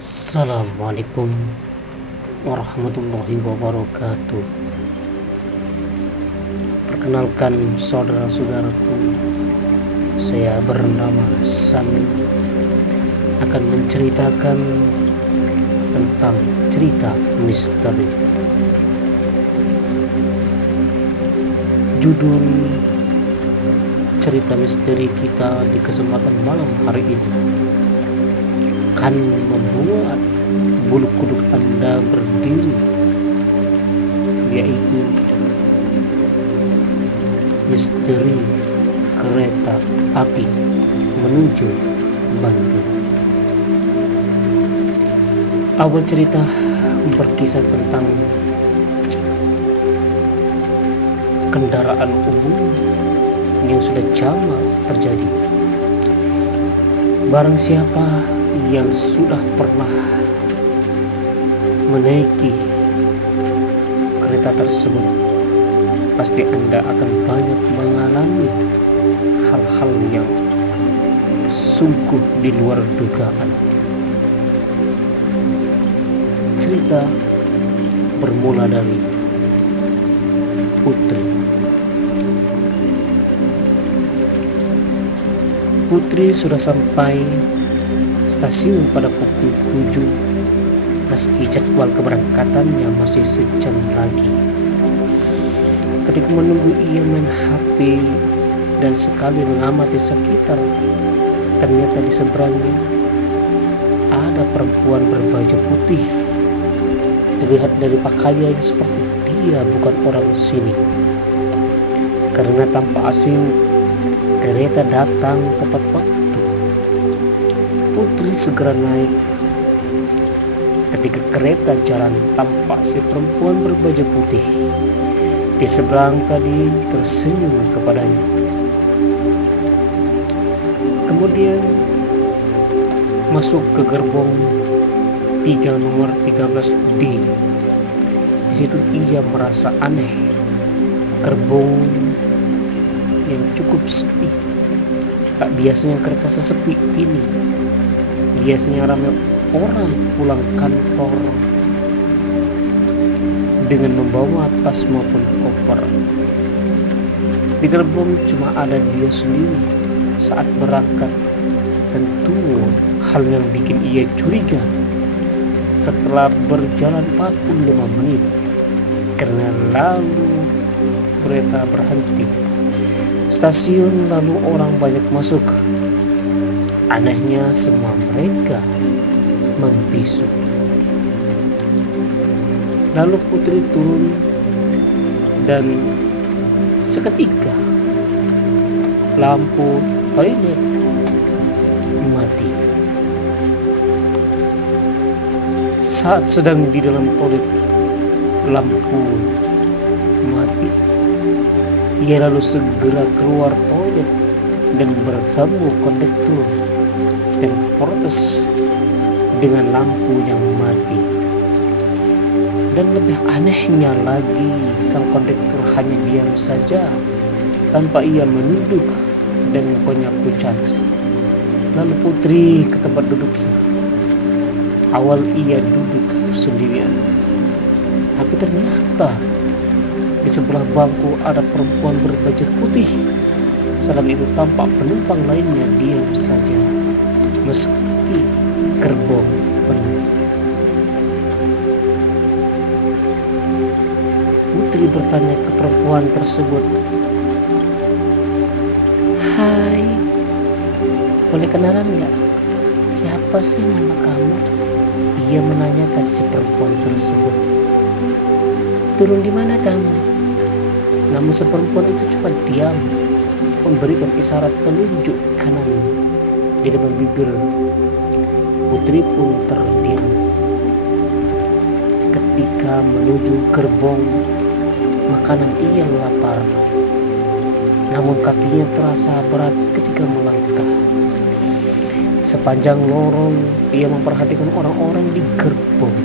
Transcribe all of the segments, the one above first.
Assalamualaikum warahmatullahi wabarakatuh. Perkenalkan saudara-saudaraku, saya bernama Samil, akan menceritakan tentang cerita misteri. Judul cerita misteri kita di kesempatan malam hari ini akan membuat bulu kuduk Anda berdiri, yaitu misteri kereta api menuju Bandung. Awal cerita berkisah tentang kendaraan umum yang sudah jamak terjadi. Barang siapa yang sudah pernah menaiki kereta tersebut, pasti Anda akan banyak mengalami hal-hal yang sungguh di luar dugaan. Cerita bermula dari Putri. Putri sudah sampai stasiun pada pukul 7, meski jadwal keberangkatannya masih sejam lagi. Ketika menunggu, ia main HP dan sekali mengamati sekitar. Ternyata di seberangnya ada perempuan berbaju putih. Dilihat dari pakaian seperti dia bukan orang sini. Karena tanpa asing, kereta datang tepat waktu. Putri segera naik. Ketika kereta jalan, tampak si perempuan berbaju putih di seberang tadi tersenyum kepadanya. Kemudian masuk ke gerbong 3 nomor 13D. Di situ ia merasa aneh. Gerbong yang cukup sepi. Tak biasanya kereta sesepi ini. Biasanya ramai orang pulang kantor dengan membawa tas maupun koper. Di gerbong cuma ada dia sendiri saat berangkat. Tentu hal yang bikin ia curiga setelah berjalan 45 menit, karena lalu kereta berhenti. Stasiun lalu orang banyak masuk. Anehnya semua mereka membisu. Lalu Putri turun dan seketika lampu toilet mati. Saat sedang di dalam toilet, lampu mati. Ia lalu segera keluar toilet dan bertemu kondektur dan protes dengan lampu yang mati. Dan lebih anehnya lagi, sang kondektur hanya diam saja tanpa ia menunduk dan menyapukan. Lalu Putri ke tempat duduknya. Awal ia duduk sendirian, tapi ternyata di sebelah bangku ada perempuan berbaju putih. Saat itu tampak penumpang lainnya diam saja, meski gerbong penuh. Putri bertanya ke perempuan tersebut, "Hai, boleh kenalan nggak? Siapa sih nama kamu?" Ia menanyakan si perempuan tersebut. "Turun di mana kamu?" Namun si perempuan itu cuma diam, memberikan isyarat penunjuk kanan di depan bibir. Putri pun terdiam. Ketika menuju gerbong makanan, ia lapar. Namun kakinya terasa berat ketika melangkah. Sepanjang lorong, ia memperhatikan orang-orang di gerbong.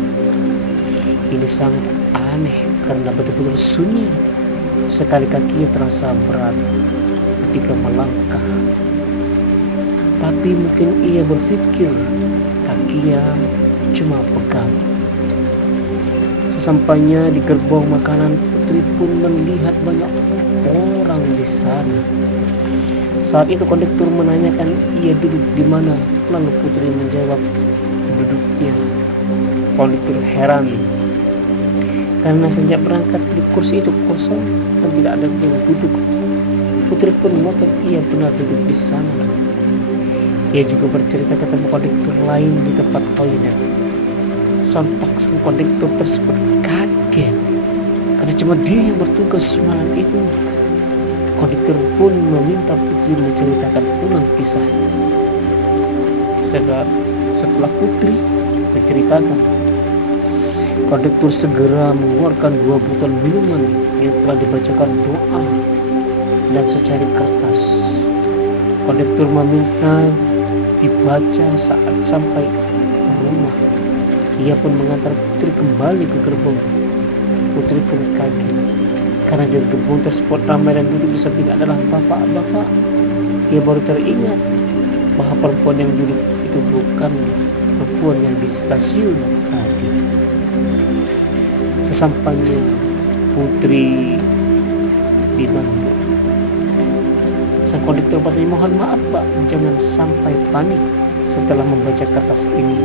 Ini sangat aneh karena betul-betul sunyi. Sekali kakinya terasa berat ketika melangkah. Tapi mungkin ia berpikir kakinya cuma pegal. Sesampainya di gerbong makanan, Putri pun melihat banyak orang di sana. Saat itu kondektur menanyakan ia duduk di mana, lalu Putri menjawab duduknya. Kondektur heran karena sejak berangkat di kursi itu kosong dan tidak ada yang duduk. Putri pun mengotot ia benar duduk di sana. Ia juga bercerita ketemu kondektur lain di tempat toilet. Sontak sang kondektur tersebut kaget karena cuma dia yang bertugas malam itu. Kondektur pun meminta Putri menceritakan ulang kisahnya. Setelah Putri menceritakan, kondektur segera mengeluarkan 2 botol minuman yang telah dibacakan doa dan secari kertas. Kondektur meminta dibaca saat sampai rumah. Ia pun mengantar Putri kembali ke gerbong. Putri pun kaget karena di gerbong tersebut ramai dan duduk di samping adalah bapak-bapak. Ia baru teringat bahwa perempuan yang duduk itu bukan perempuan yang di stasiun tadi. Sesampainya Putri di Bandung, sang kondektur bertanya, "Mohon maaf Pak, jangan sampai panik setelah membaca kertas ini.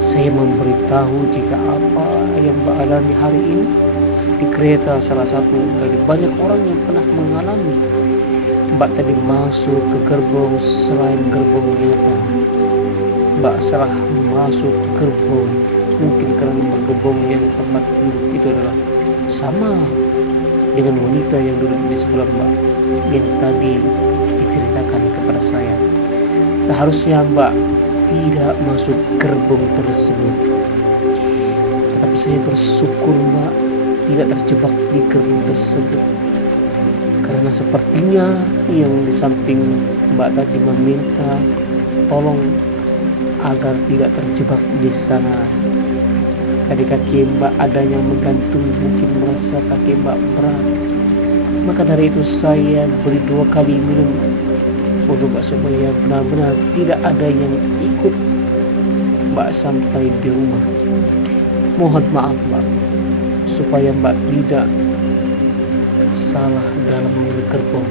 Saya memberitahu jika apa yang Mbak alami hari ini di kereta salah satu dari banyak orang yang pernah mengalami. Mbak tadi masuk ke gerbong selain gerbong nyata. Mbak salah masuk ke gerbong, mungkin karena nomor gerbong yang tempat duduk itu adalah sama dengan wanita yang duduk di sebelah Mbak yang tadi diceritakan kepada saya. Seharusnya Mbak tidak masuk gerbong tersebut. Tetapi saya bersyukur Mbak tidak terjebak di gerbong tersebut, karena sepertinya yang di samping Mbak tadi meminta tolong agar tidak terjebak di sana. Tadi kaki Mbak ada yang menggantung, mungkin merasa kaki Mbak berat. Maka dari itu saya beri 2 kali minum untuk Mbak supaya benar-benar tidak ada yang ikut Mbak sampai di rumah. Mohon maaf Mbak, supaya Mbak tidak salah dalam memilih gerbong.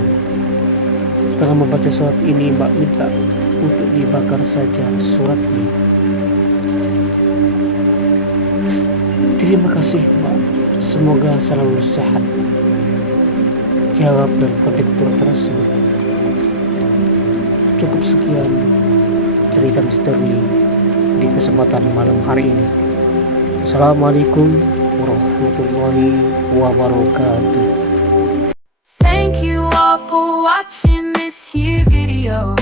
Setelah membaca surat ini, Mbak minta untuk dibakar saja suratnya. Terima kasih Mbak, semoga selalu sehat, jawab dan kondektur tersebut. Cukup sekian cerita misteri di kesempatan malam hari ini. Assalamualaikum warahmatullahi wabarakatuh. Thank you all for watching this here video.